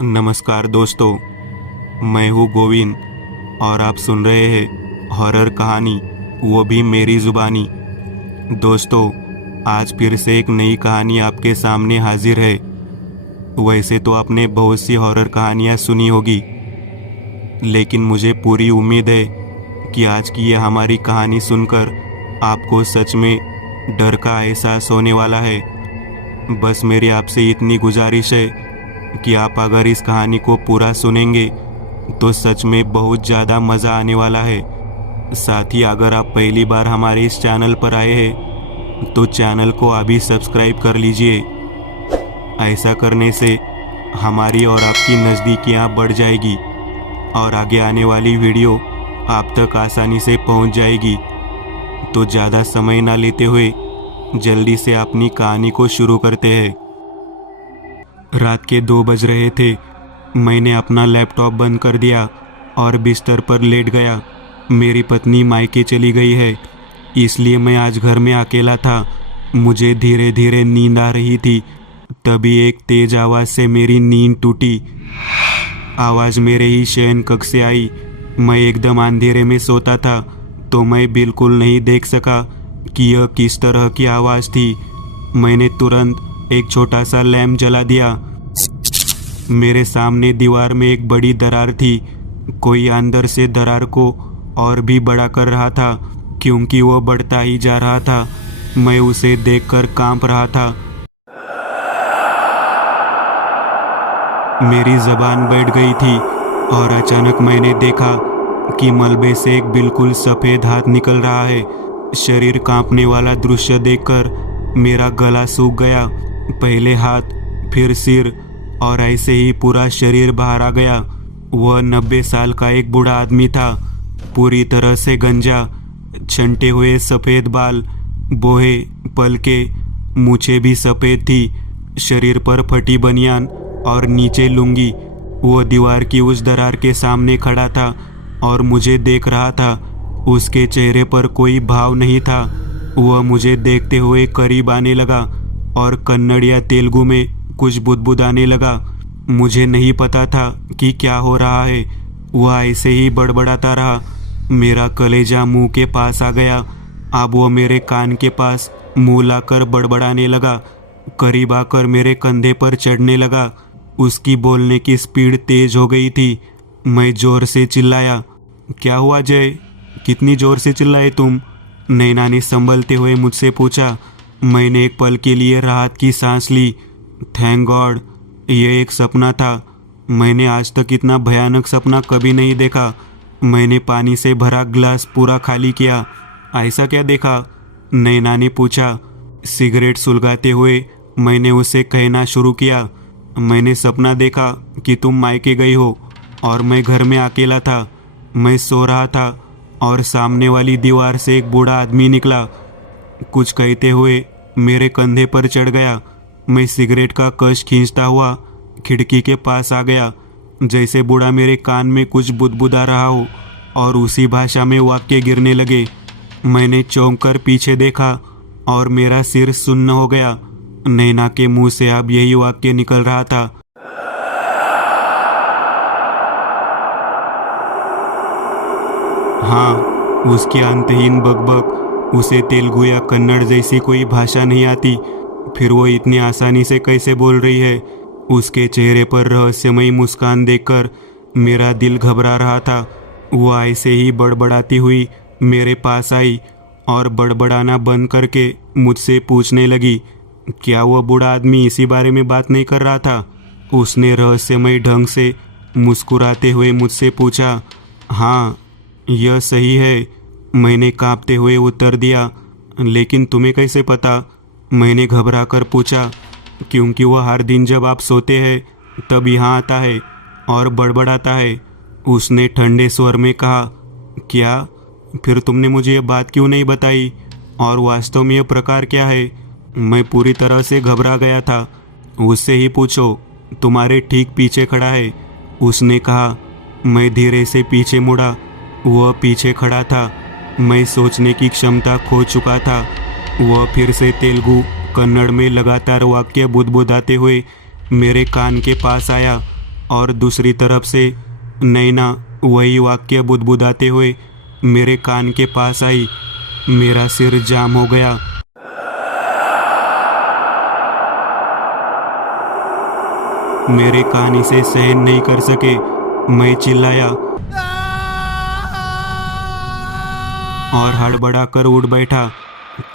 नमस्कार दोस्तों, मैं हूँ गोविंद और आप सुन रहे हैं हॉरर कहानी, वो भी मेरी ज़ुबानी। दोस्तों, आज फिर से एक नई कहानी आपके सामने हाजिर है। वैसे तो आपने बहुत सी हॉरर कहानियाँ सुनी होगी, लेकिन मुझे पूरी उम्मीद है कि आज की यह हमारी कहानी सुनकर आपको सच में डर का एहसास होने वाला है। बस मेरी आपसे इतनी गुजारिश है कि आप अगर इस कहानी को पूरा सुनेंगे तो सच में बहुत ज़्यादा मज़ा आने वाला है। साथ ही अगर आप पहली बार हमारे इस चैनल पर आए हैं तो चैनल को अभी सब्सक्राइब कर लीजिए। ऐसा करने से हमारी और आपकी नज़दीकियाँ बढ़ जाएगी और आगे आने वाली वीडियो आप तक आसानी से पहुंच जाएगी। तो ज़्यादा समय ना लेते हुए जल्दी से अपनी कहानी को शुरू करते हैं। रात के 2 बज रहे थे। मैंने अपना लैपटॉप बंद कर दिया और बिस्तर पर लेट गया। मेरी पत्नी मायके चली गई है, इसलिए मैं आज घर में अकेला था। मुझे धीरे धीरे नींद आ रही थी। तभी एक तेज आवाज़ से मेरी नींद टूटी। आवाज़ मेरे ही शयन कक्ष से आई। मैं एकदम अंधेरे में सोता था, तो मैं बिल्कुल नहीं देख सका कि यह किस तरह की आवाज़ थी। मैंने तुरंत एक छोटा सा लैंप जला दिया। मेरे सामने दीवार में एक बड़ी दरार थी। कोई अंदर से दरार को और भी बड़ा कर रहा था, क्योंकि वह बढ़ता ही जा रहा था। मैं उसे देखकर कांप रहा था। मेरी जबान बैठ गई थी और अचानक मैंने देखा कि मलबे से एक बिल्कुल सफ़ेद हाथ निकल रहा है। शरीर कांपने वाला दृश्य देखकर मेरा गला सूख गया। पहले हाथ, फिर सिर और ऐसे ही पूरा शरीर बाहर आ गया। वह 90 साल का एक बूढ़ा आदमी था। पूरी तरह से गंजा, छंटे हुए सफ़ेद बाल, बोहे, पलके, मूछें भी सफ़ेद थी। शरीर पर फटी बनियान और नीचे लुंगी। वह दीवार की उस दरार के सामने खड़ा था और मुझे देख रहा था। उसके चेहरे पर कोई भाव नहीं था। वह मुझे देखते हुए करीब आने लगा और कन्नड़ या तेलुगु में कुछ बुदबुदाने लगा। मुझे नहीं पता था कि क्या हो रहा है। वह ऐसे ही बड़बड़ाता रहा। मेरा कलेजा मुंह के पास आ गया। अब वो मेरे कान के पास मुंह लाकर बड़बड़ाने लगा। करीब आकर मेरे कंधे पर चढ़ने लगा। उसकी बोलने की स्पीड तेज हो गई थी। मैं जोर से चिल्लाया, क्या हुआ जय? कितनी जोर से चिल्लाए तुम? नैना ने संभलते हुए मुझसे पूछा। मैंने एक पल के लिए राहत की सांस ली। थैंक गॉड, यह एक सपना था। मैंने आज तक इतना भयानक सपना कभी नहीं देखा। मैंने पानी से भरा ग्लास पूरा खाली किया। ऐसा क्या देखा? नैना ने पूछा। सिगरेट सुलगाते हुए मैंने उसे कहना शुरू किया, मैंने सपना देखा कि तुम मायके गई हो और मैं घर में अकेला था। मैं सो रहा था और सामने वाली दीवार से एक बूढ़ा आदमी निकला। कुछ कहते हुए मेरे कंधे पर चढ़ गया। मैं सिगरेट का कश खींचता हुआ खिड़की के पास आ गया। जैसे बूढ़ा मेरे कान में कुछ बुदबुदा रहा हो और उसी भाषा में वाक्य गिरने लगे। मैंने चौंक कर पीछे देखा और मेरा सिर सुन्न हो गया। नैना के मुंह से अब यही वाक्य निकल रहा था, हाँ। उसकी अंतहीन बकबक, उसे तेलुगु या कन्नड़ जैसी कोई भाषा नहीं आती, फिर वो इतनी आसानी से कैसे बोल रही है? उसके चेहरे पर रहस्यमयी मुस्कान देखकर मेरा दिल घबरा रहा था। वो ऐसे ही बड़बड़ाती हुई मेरे पास आई और बड़बड़ाना बंद करके मुझसे पूछने लगी, क्या वह बूढ़ा आदमी इसी बारे में बात नहीं कर रहा था? उसने रहस्यमयी ढंग से मुस्कुराते हुए मुझसे पूछा। हाँ, यह सही है, मैंने कांपते हुए उत्तर दिया। लेकिन तुम्हें कैसे पता? मैंने घबरा कर पूछा। क्योंकि वह हर दिन जब आप सोते हैं तब यहाँ आता है और बड़बड़ाता है, उसने ठंडे स्वर में कहा। क्या? फिर तुमने मुझे यह बात क्यों नहीं बताई? और वास्तव में यह प्रकार क्या है? मैं पूरी तरह से घबरा गया था। उससे ही पूछो, तुम्हारे ठीक पीछे खड़ा है, उसने कहा। मैं धीरे से पीछे मुड़ा। वह पीछे खड़ा था। मैं सोचने की क्षमता खो चुका था। वह फिर से तेलुगु कन्नड़ में लगातार वाक्य बुदबुदाते हुए मेरे कान के पास आया। और दूसरी तरफ से नैना वही वाक्य बुदबुदाते हुए मेरे कान के पास आई। मेरा सिर जाम हो गया। मेरे कान इसे सहन नहीं कर सके। मैं चिल्लाया और हड़बड़ाकर उठ बैठा।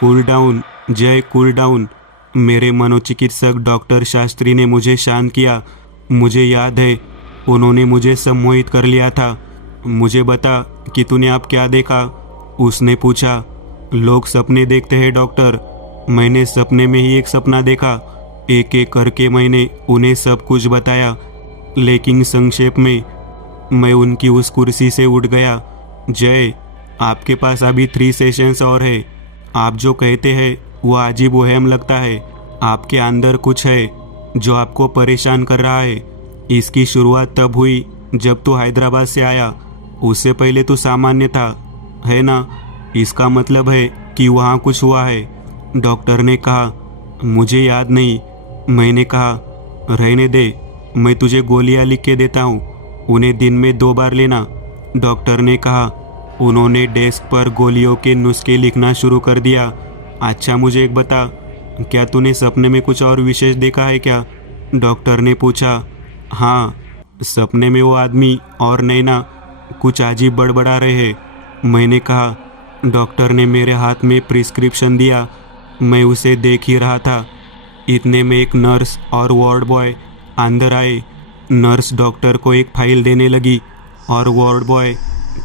कूल डाउन जय, कूल डाउन। मेरे मनोचिकित्सक डॉक्टर शास्त्री ने मुझे शांत किया। मुझे याद है उन्होंने मुझे सम्मोहित कर लिया था। मुझे बता कि तूने अब क्या देखा, उसने पूछा। लोग सपने देखते हैं डॉक्टर। मैंने सपने में ही एक सपना देखा। एक एक करके मैंने उन्हें सब कुछ बताया, लेकिन संक्षेप में मैं उनकी उस कुर्सी से उठ गया। जय, आपके पास अभी 3 सेशंस और है। आप जो कहते हैं वो अजीब वहम लगता है। आपके अंदर कुछ है जो आपको परेशान कर रहा है। इसकी शुरुआत तब हुई जब तू हैदराबाद से आया। उससे पहले तू सामान्य था, है ना? इसका मतलब है कि वहाँ कुछ हुआ है। डॉक्टर ने कहा। मुझे याद नहीं। मैंने कहा रहने दे, मैं तुझे गोलियां लिख के देता हूँ, उन्हें दिन में 2 बार लेना। डॉक्टर ने कहा। उन्होंने डेस्क पर गोलियों के नुस्खे लिखना शुरू कर दिया। अच्छा, मुझे एक बता, क्या तूने सपने में कुछ और विशेष देखा है क्या? डॉक्टर ने पूछा। हाँ, सपने में वो आदमी और नैना कुछ अजीब बड़बड़ा रहे हैं। मैंने कहा। डॉक्टर ने मेरे हाथ में प्रिस्क्रिप्शन दिया। मैं उसे देख ही रहा था। इतने में एक नर्स और वार्ड बॉय अंदर आए। नर्स डॉक्टर को एक फाइल देने लगी और वार्ड बॉय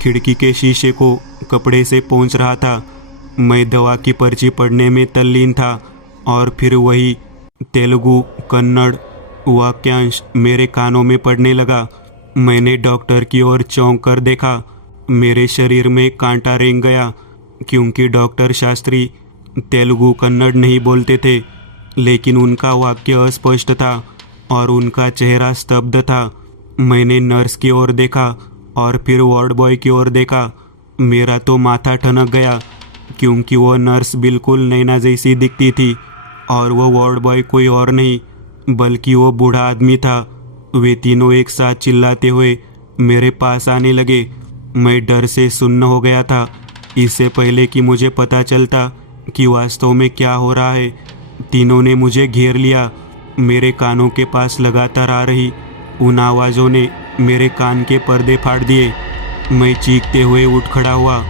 खिड़की के शीशे को कपड़े से पोंछ रहा था। मैं दवा की पर्ची पढ़ने में तल्लीन था और फिर वही तेलुगु कन्नड़ वाक्यांश मेरे कानों में पड़ने लगा। मैंने डॉक्टर की ओर चौंक कर देखा। मेरे शरीर में कांटा रेंग गया, क्योंकि डॉक्टर शास्त्री तेलुगु कन्नड़ नहीं बोलते थे, लेकिन उनका वाक्य अस्पष्ट था और उनका चेहरा स्तब्ध था। मैंने नर्स की ओर देखा और फिर वार्ड बॉय की ओर देखा। मेरा तो माथा ठनक गया, क्योंकि वह नर्स बिल्कुल नैना जैसी दिखती थी और वह वार्ड बॉय कोई और नहीं बल्कि वो बूढ़ा आदमी था। वे तीनों एक साथ चिल्लाते हुए मेरे पास आने लगे। मैं डर से सुन्न हो गया था। इससे पहले कि मुझे पता चलता कि वास्तव में क्या हो रहा है, तीनों ने मुझे घेर लिया। मेरे कानों के पास लगातार आ रही उन आवाज़ों ने मेरे कान के पर्दे फाड़ दिए। मैं चीखते हुए उठ खड़ा हुआ।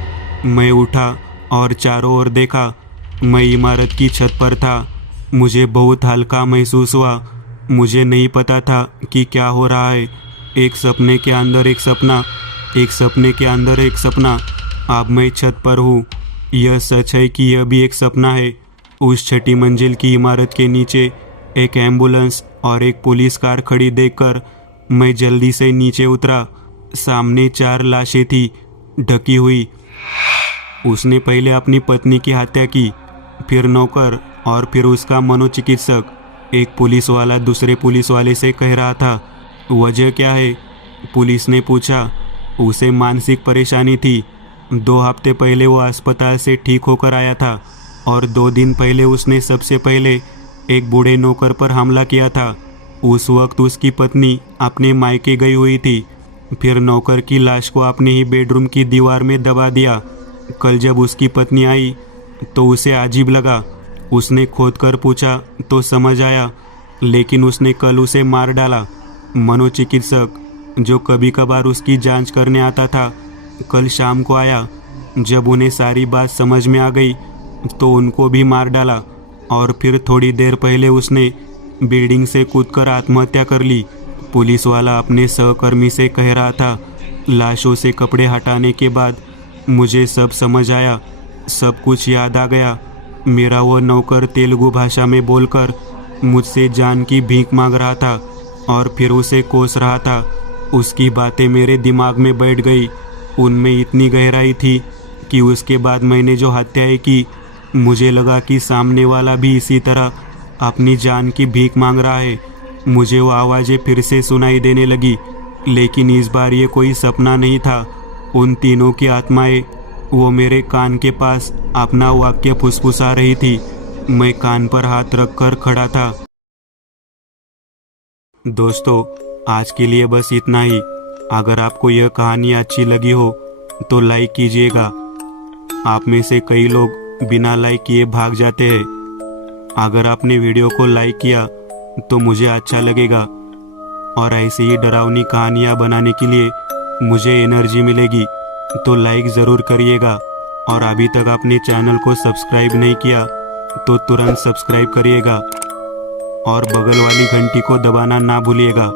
मैं उठा और चारों ओर देखा। मैं इमारत की छत पर था। मुझे बहुत हल्का महसूस हुआ। मुझे नहीं पता था कि क्या हो रहा है। एक सपने के अंदर एक सपना, एक सपने के अंदर एक सपना। अब मैं छत पर हूँ। यह सच है कि यह भी एक सपना है। उस 6ठी मंजिल की इमारत के नीचे एक एम्बुलेंस और एक पुलिस कार खड़ी देखकर मैं जल्दी से नीचे उतरा। सामने 4 लाशें थी, ढकी हुई। उसने पहले अपनी पत्नी की हत्या की, फिर नौकर और फिर उसका मनोचिकित्सक। एक पुलिस वाला दूसरे पुलिस वाले से कह रहा था, वजह क्या है? पुलिस ने पूछा। उसे मानसिक परेशानी थी। 2 हफ्ते पहले वो अस्पताल से ठीक होकर आया था और 2 दिन पहले उसने सबसे पहले एक बूढ़े नौकर पर हमला किया था। उस वक्त उसकी पत्नी अपने मायके गई हुई थी। फिर नौकर की लाश को अपने ही बेडरूम की दीवार में दबा दिया। कल जब उसकी पत्नी आई तो उसे अजीब लगा। उसने खोद कर पूछा तो समझ आया, लेकिन उसने कल उसे मार डाला। मनोचिकित्सक जो कभी कभार उसकी जांच करने आता था, कल शाम को आया। जब उन्हें सारी बात समझ में आ गई तो उनको भी मार डाला और फिर थोड़ी देर पहले उसने बिल्डिंग से कूदकर आत्महत्या कर ली। पुलिस वाला अपने सहकर्मी से कह रहा था। लाशों से कपड़े हटाने के बाद मुझे सब समझ आया, सब कुछ याद आ गया। मेरा वो नौकर तेलुगु भाषा में बोलकर मुझसे जान की भीख मांग रहा था और फिर उसे कोस रहा था। उसकी बातें मेरे दिमाग में बैठ गई। उनमें इतनी गहराई थी कि उसके बाद मैंने जो हत्याएं की, मुझे लगा कि सामने वाला भी इसी तरह अपनी जान की भीख मांग रहा है। मुझे वो आवाज़ें फिर से सुनाई देने लगी, लेकिन इस बार ये कोई सपना नहीं था। उन तीनों की आत्माएं वो मेरे कान के पास अपना वाक्य फुसफुसा रही थी। मैं कान पर हाथ रखकर खड़ा था। दोस्तों, आज के लिए बस इतना ही। अगर आपको यह कहानी अच्छी लगी हो तो लाइक कीजिएगा। आप में से कई लोग बिना लाइक किए भाग जाते हैं। अगर आपने वीडियो को लाइक किया तो मुझे अच्छा लगेगा और ऐसे ही डरावनी कहानियाँ बनाने के लिए मुझे एनर्जी मिलेगी। तो लाइक ज़रूर करिएगा और अभी तक आपने चैनल को सब्सक्राइब नहीं किया तो तुरंत सब्सक्राइब करिएगा और बगल वाली घंटी को दबाना ना भूलिएगा।